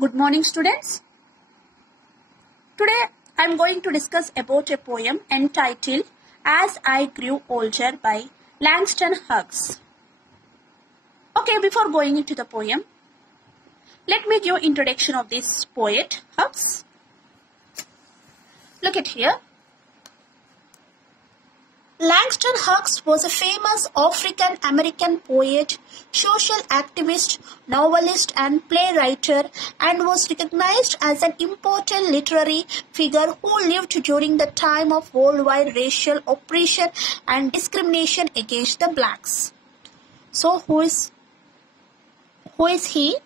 Good morning, students. Today I am going to discuss about a poem entitled As I Grew Older by LANGSTON HUGHES. Okay, before going into the poem, let me give introduction of this poet, HUGHES. Look at here. Langston Hughes was a famous African-American poet, social activist, novelist and playwright, and was recognized as an important literary figure who lived during the time of worldwide racial oppression and discrimination against the blacks. So who is he?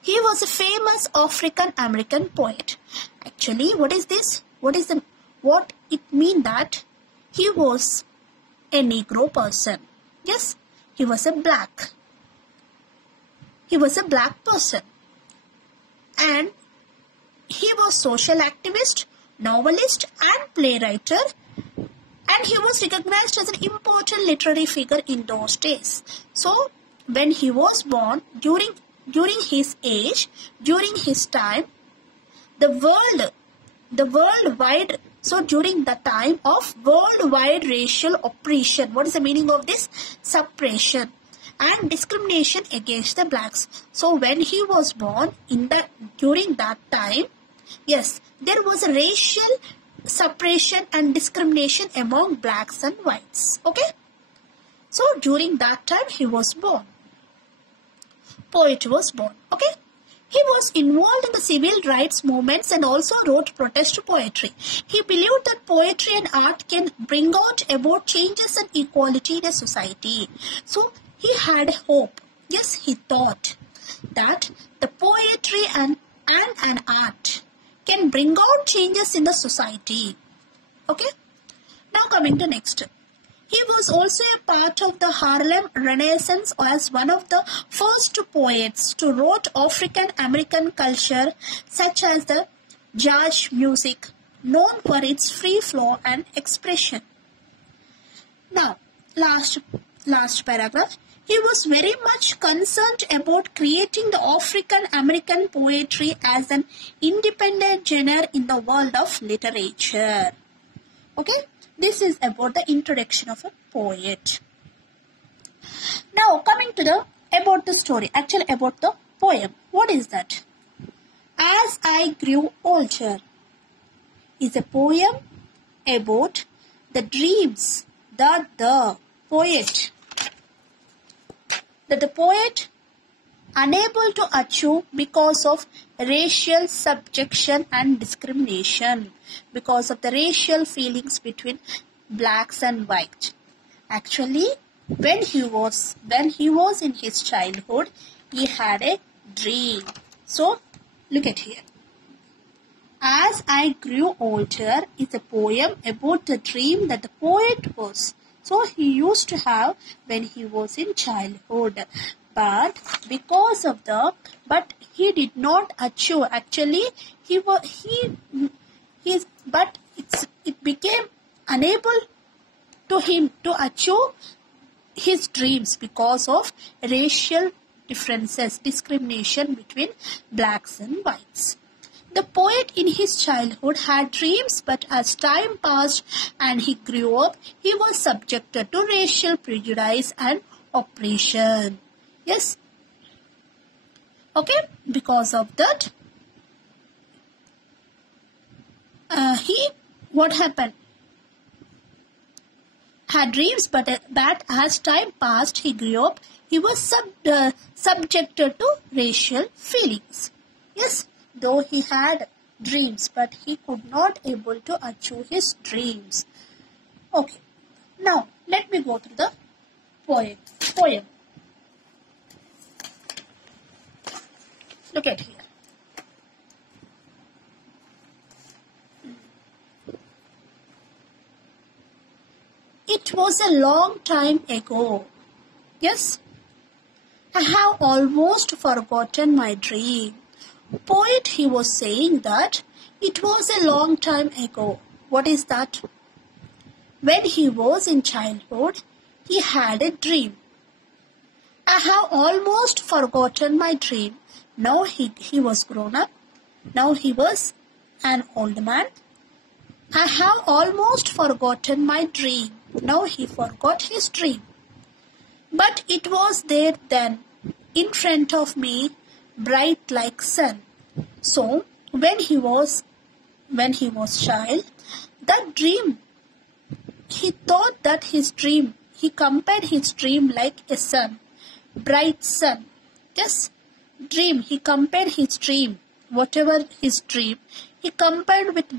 He was a famous African-American poet. Actually, what is this? What it mean that he was a Negro person. Yes, he was a black. He was a black person. And he was social activist, novelist and playwright. And he was recognized as an important literary figure in those days. So, when he was born, during his age, during his time, during the time of worldwide racial oppression, what is the meaning of this? Suppression and discrimination against the blacks. So when he was born during that time, yes, there was a racial suppression and discrimination among blacks and whites. Okay. So during that time he was born. Poet was born. Okay. He was involved in the civil rights movements and also wrote protest poetry. He believed that poetry and art can bring about changes and equality in a society. So he had hope. Yes, he thought that the poetry and an art can bring out changes in the society. Okay. Now coming to next. He was also a part of the Harlem Renaissance as one of the first poets to write African American culture such as the jazz music, known for its free flow and expression. Now, last paragraph. He was very much concerned about creating the African American poetry as an independent genre in the world of literature. Okay. This is about the introduction of a poet. Now coming to about the story, actually about the poem. What is that? As I Grew Older is a poem about the dreams that the poet unable to achieve because of racial subjection and discrimination, because of the racial feelings between blacks and whites. Actually, when he was in his childhood, he had a dream. So, look at here. As I Grew Older is a poem about the dream that the poet was. So, he used to have when he was in childhood. But he did not achieve. Actually, it became unable to him to achieve his dreams because of racial differences, discrimination between blacks and whites. The poet in his childhood had dreams, but as time passed and he grew up, he was subjected to racial prejudice and oppression. Yes. Okay. Because of that, what happened? Had dreams, but as time passed, he grew up. He was subjected to racial feelings. Yes. Though he had dreams, but he could not able to achieve his dreams. Okay. Now let me go through the poem. Look at here. It was a long time ago. Yes, I have almost forgotten my dream. Poet, he was saying that it was a long time ago. What is that? When he was in childhood, he had a dream. I have almost forgotten my dream. Now he was grown up. Now he was an old man. I have almost forgotten my dream. Now he forgot his dream. But it was there then, in front of me, bright like sun. So when he was child, that dream, he thought that his dream, he compared his dream like a sun, bright sun. Yes, dream, he compared his dream, whatever his dream, he compared with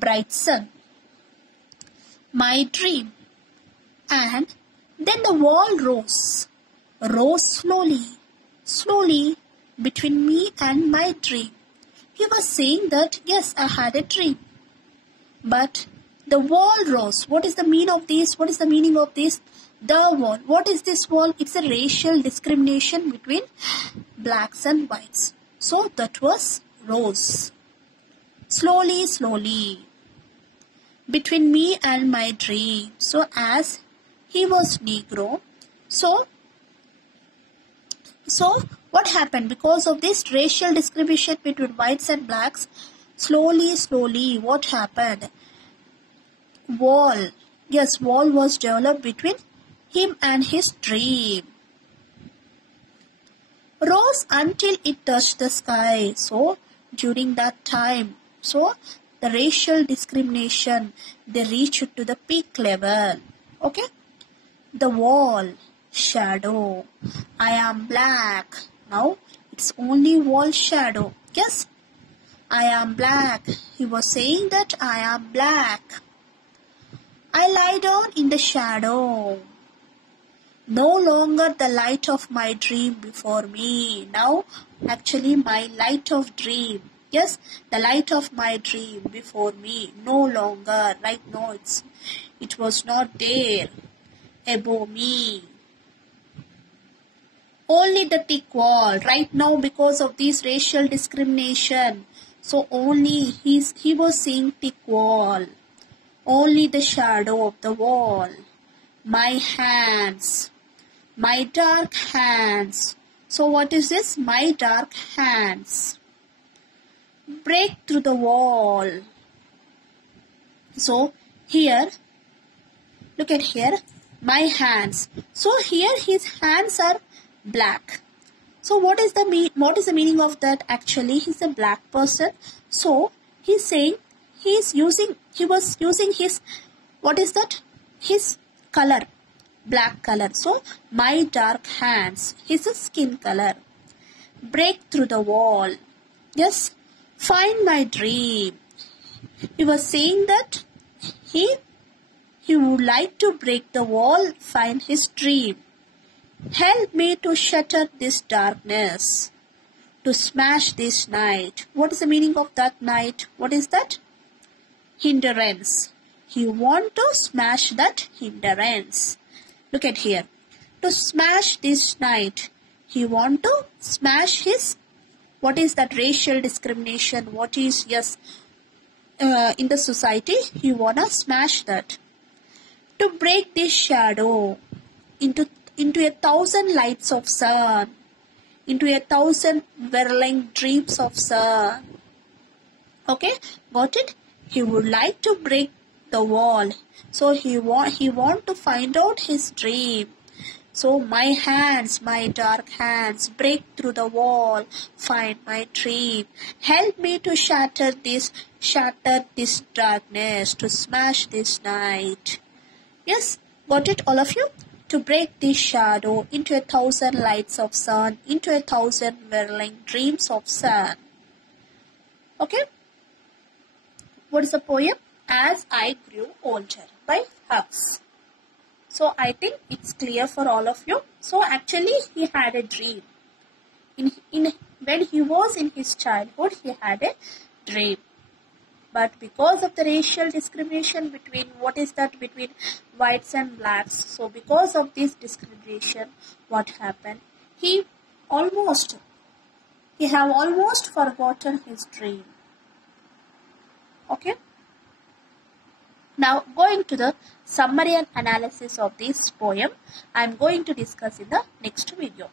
bright sun. My dream. And then the wall rose slowly between me and my dream. He was saying that, yes, I had a dream. But the wall rose. What is the meaning of this? What is the meaning of this? The wall. What is this wall? It's a racial discrimination between blacks and whites. So that was rose. Slowly. Between me and my dream. So as he was Negro, so what happened? Because of this racial discrimination between whites and blacks, slowly, what happened? Wall. Yes, wall was developed between him and his dream. Rose until it touched the sky. So, during that time, so the racial discrimination, they reached to the peak level. Okay? The wall. Shadow. I am black. Now it's only wall shadow. Yes, I am black. He was saying that I am black. I lie down in the shadow. No longer the light of my dream before me. Now actually my light of dream. Yes, the light of my dream before me. No longer. Right now it was not there above me. Only the thick wall. Right now, because of this racial discrimination, so only he was seeing thick wall. Only the shadow of the wall. My hands. My dark hands. So what is this? My dark hands. Break through the wall. So here, look at here. My hands. So here his hands are black. So what is the meaning of that? Actually, he's a black person. So he's saying he was using his, what is that? His color, black color. So my dark hands, his skin color. Break through the wall. Yes, find my dream. He was saying that he would like to break the wall, find his dream. Help me to shatter this darkness, to smash this night. What is the meaning of that night? What is that? Hindrance. He want to smash that hindrance. Look at here. To smash this night, he want to smash his, what is that racial discrimination? What is, yes, in the society, he wanna smash that. To break this shadow into 1,000 lights of sun, into 1,000 whirling dreams of sun. Okay, got it? He would like to break the wall. So he want to find out his dream. So my hands, my dark hands, break through the wall, find my dream. Help me to shatter this darkness, to smash this night. Yes, got it all of you? To break this shadow into 1,000 lights of sun, into 1,000 whirling dreams of sun. Okay? What is the poem? As I Grew Older by HUGHES. So I think it's clear for all of you. So actually he had a dream. When he was in his childhood, he had a dream. But because of the racial discrimination between whites and blacks, so because of this discrimination, what happened? He have almost forgotten his dream. Okay. Now going to the summary and analysis of this poem, I am going to discuss in the next video.